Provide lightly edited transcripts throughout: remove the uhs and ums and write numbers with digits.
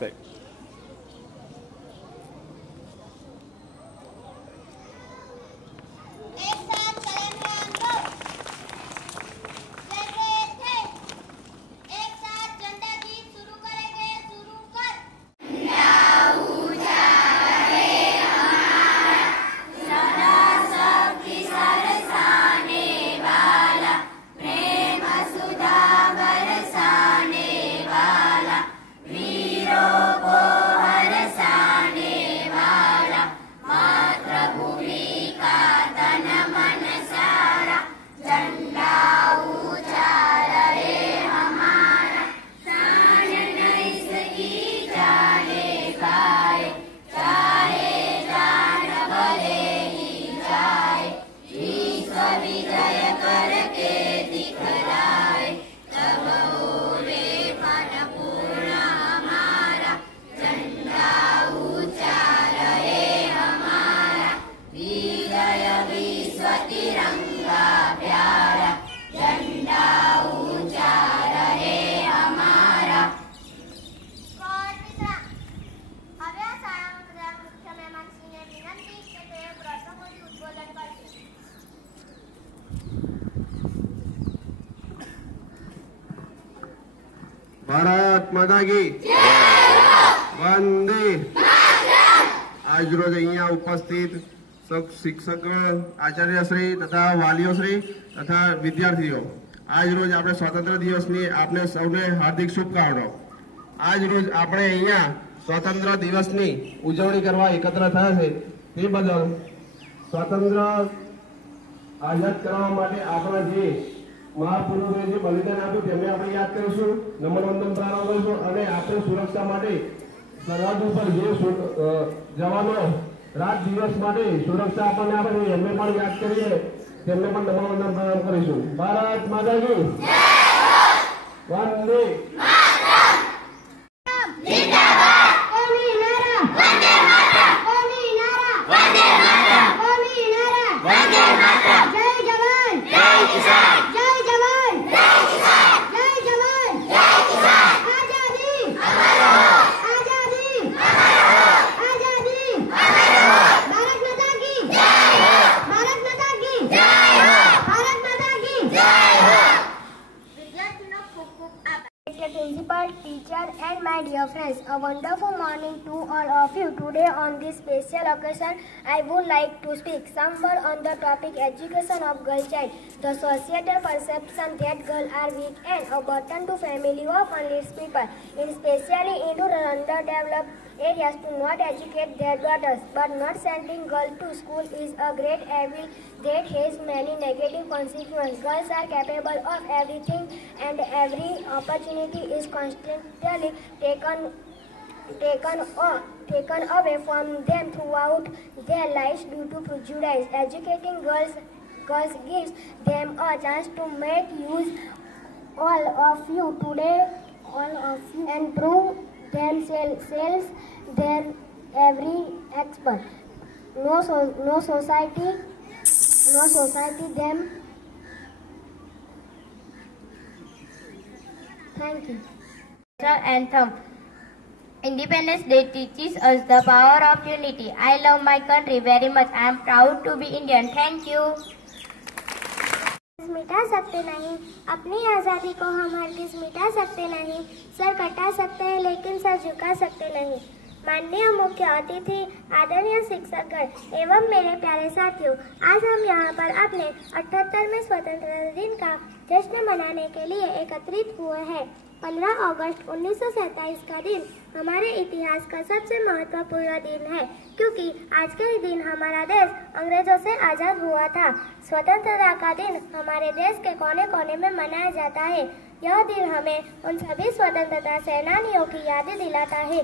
सही। ભારત માતા કી વંદે આજ રોજ અહીંયા ઉપસ્થિત શિક્ષક આચાર્યશ્રી તથા વાલીઓશ્રી તથા વિદ્યાર્થીઓ આજ રોજ આપણે સ્વાતંત્ર્ય દિવસની આપને સૌને હાર્દિક શુભકામનાઓ। આજ રોજ આપણે અહીંયા સ્વાતંત્ર્ય દિવસની ઉજવણી કરવા એકત્ર થયા છે તે બદલ સ્વાતંત્ર્ય આઝાદ કરવા માટે આપણા જે મહાપુરુષોએ જે બલિદાન આપ્યું તેમને આપણે યાદ કરીશું, નમન વંદન પ્રારંભ કરીશું અને આપણે સુરક્ષા માટે સરહદ ઉપર જે જવાનો રાત દિવસ માટે સુરક્ષા આપણને આપે છે એમને પણ યાદ કરીએ, તેમને પણ નમન વંદન પ્રારંભ કરીશું। ભારત માતા કી વંદે Principal, teacher and my dear friends, a wonderful morning to all of you. Today on this special occasion, I would like to speak some word on the topic education of girl child. The societal perception that girls are weak and a burden to family often leads people, especially into the underdeveloped areas, to not educate their daughters. But not sending girls to school is a great evil that has many negative consequences. Girls are capable of everything and every opportunity is constantly taken away from them throughout their lives due to prejudice. Educating girls gives them a chance to make use all of you today, and prove themselves their every expert. No society them. Thank you. Anthem. Independence Day teaches us the power of unity. I love my country very much. I am proud to be Indian. Thank you. मिटा सकते नहीं, अपनी आज़ादी को हम हरगिज़ मिटा सकते नहीं। सर कटा सकते हैं लेकिन सर झुका सकते नहीं। माननीय मुख्य अतिथि, आदरणीय शिक्षकगण एवं मेरे प्यारे साथियों, आज हम यहाँ पर अपने 78वें स्वतंत्रता दिन का जश्न मनाने के लिए एकत्रित हुए हैं। 15 अगस्त 1947 का दिन हमारे इतिहास का सबसे महत्वपूर्ण दिन है, क्योंकि आज के ही दिन हमारा देश अंग्रेजों से आज़ाद हुआ था। स्वतंत्रता का दिन हमारे देश के कोने कोने में मनाया जाता है। यह दिन हमें उन सभी स्वतंत्रता सेनानियों की याद दिलाता है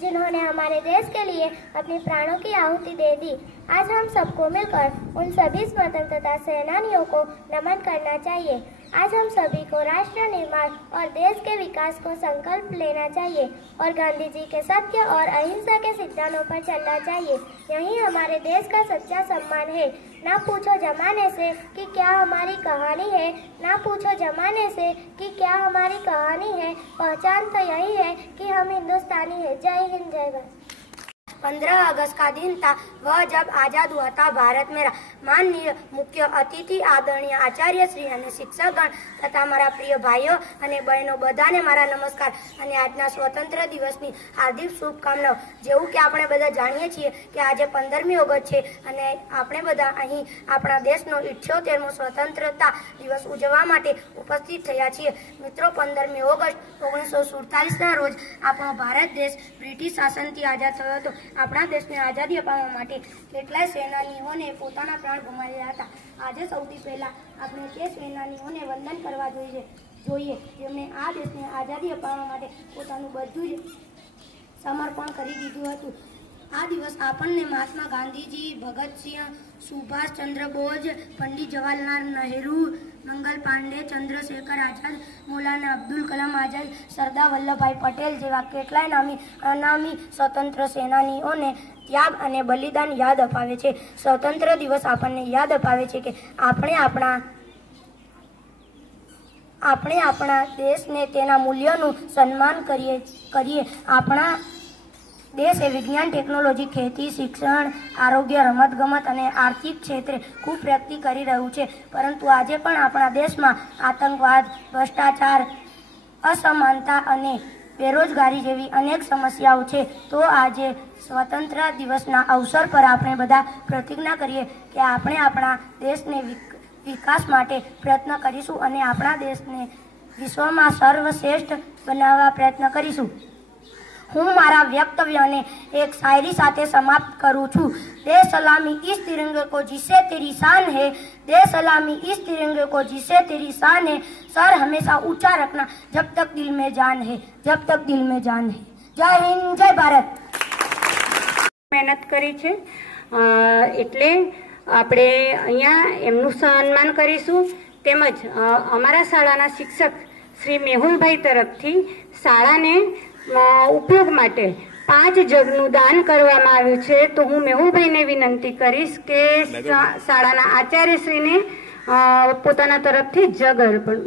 जिन्होंने हमारे देश के लिए अपनी प्राणों की आहुति दे दी। आज हम सबको मिलकर उन सभी स्वतंत्रता सेनानियों को नमन करना चाहिए। आज हम सभी को राष्ट्र निर्माण और देश के विकास को संकल्प लेना चाहिए और गांधी जी के सत्य और अहिंसा के सिद्धांतों पर चलना चाहिए। यही हमारे देश का सच्चा सम्मान है। ना पूछो जमाने से कि क्या हमारी कहानी है, ना पूछो जमाने से कि क्या हमारी कहानी है, पहचान तो यही है कि हम हिंदुस्तानी है। जय हिंद, जय भारत। 15 अगस्त का दिन था, वह जब आजाद हुआ था भारत मेरा। माननीय मुख्य अतिथि आदरणीय आचार्य श्री અને શિક્ષકગણ તથા મારા પ્રિય ભાઈઓ અને બહેનો બધાને મારા નમસ્કાર અને આજના સ્વતંત્ર દિવસની હાર્દિક શુભકામનાઓ। જેવું કે આપણે બધા જાણીએ છીએ કે આજે 15મી ઓગસ્ટ છે અને આપણે બધા અહીં આપણા દેશનો 78મો સ્વતંત્રતા દિવસ ઉજવવા માટે ઉપસ્થિત થયા છીએ। મિત્રો, 15મી ઓગસ્ટ 1947ના રોજ આપણો ભારત દેશ બ્રિટિશ શાસનથી આઝાદ થયો હતો। આપણા દેશને આઝાદી અપાવવા માટે કેટલાય સેનાનીઓને પોતાના પ્રાણ ગુમાવ્યા હતા। આજે સૌથી પહેલા આપણે તે સેનાનીઓને વંદન કરવા જોઈએ જેમણે આ દેશને આઝાદી અપાવવા માટે પોતાનું બધું જ સમર્પણ કરી દીધું હતું। આ દિવસ આપણને મહાત્મા ગાંધીજી, ભગતસિંહ, સુભાષચંદ્ર બોઝ, પંડિત જવાહરલાલ નહેરુ, મંગલ પાંડે, ચંદ્રશેખર આઝાદ, મૌલાના અબ્દુલ કલામ આઝાદ, સરદાર વલ્લભભાઈ પટેલ જેવા કેટલાય નામી અનામી સ્વતંત્ર સેનાનીઓને ત્યાગ અને બલિદાન યાદ અપાવે છે। સ્વતંત્ર દિવસ આપણને યાદ અપાવે છે કે આપણે આપણા દેશને તેના મૂલ્યોનું સન્માન કરીએ। આપણા देश ए विज्ञान, टेक्नोलॉजी, खेती, शिक्षण, आरोग्य, रमतगमत અને આર્થિક ક્ષેત્રે ખૂબ પ્રગતિ કરી રહ્યું છે, પરંતુ આજે પણ આપણા દેશમાં આતંકવાદ, ભ્રષ્ટાચાર, અસમાનતા અને બેરોજગારી જેવી અનેક સમસ્યાઓ છે। તો આજે સ્વતંત્ર દિવસના અવસર પર આપણે બધા પ્રતિજ્ઞા કરીએ કે આપણે આપણા દેશને વિકાસ માટે પ્રયત્ન કરીશું અને આપણા દેશને વિશ્વમાં સર્વશ્રેષ્ઠ બનાવવા પ્રયત્ન કરીશું। હું મારા વક્તવ્યને એક શાયરી સાથે સમાપ્ત કરું છું। दे सलामी इस तिरंगे को जिससे तेरी शान है, दे सलामी इस तिरंगे को जिससे तेरी शान है, सर हमेशा ऊंचा रखना जब तक दिल में जान है, जब तक दिल में जान है। जय हिंद, जय भारत। મહેનત કરી છે એટલે આપણે અહીંયા એમનું સન્માન કરીશું। તેમજ અમારા શાળાના શિક્ષક શ્રી મેહુલભાઈ તરફથી શાળાને ઉપયોગ માટે 5 જગનું દાન કરવામાં આવ્યું છે। તો હું મેહુલભાઈને વિનંતી કરીશ કે શાળાના આચાર્યશ્રીને પોતાના તરફથી જગ અર્પણ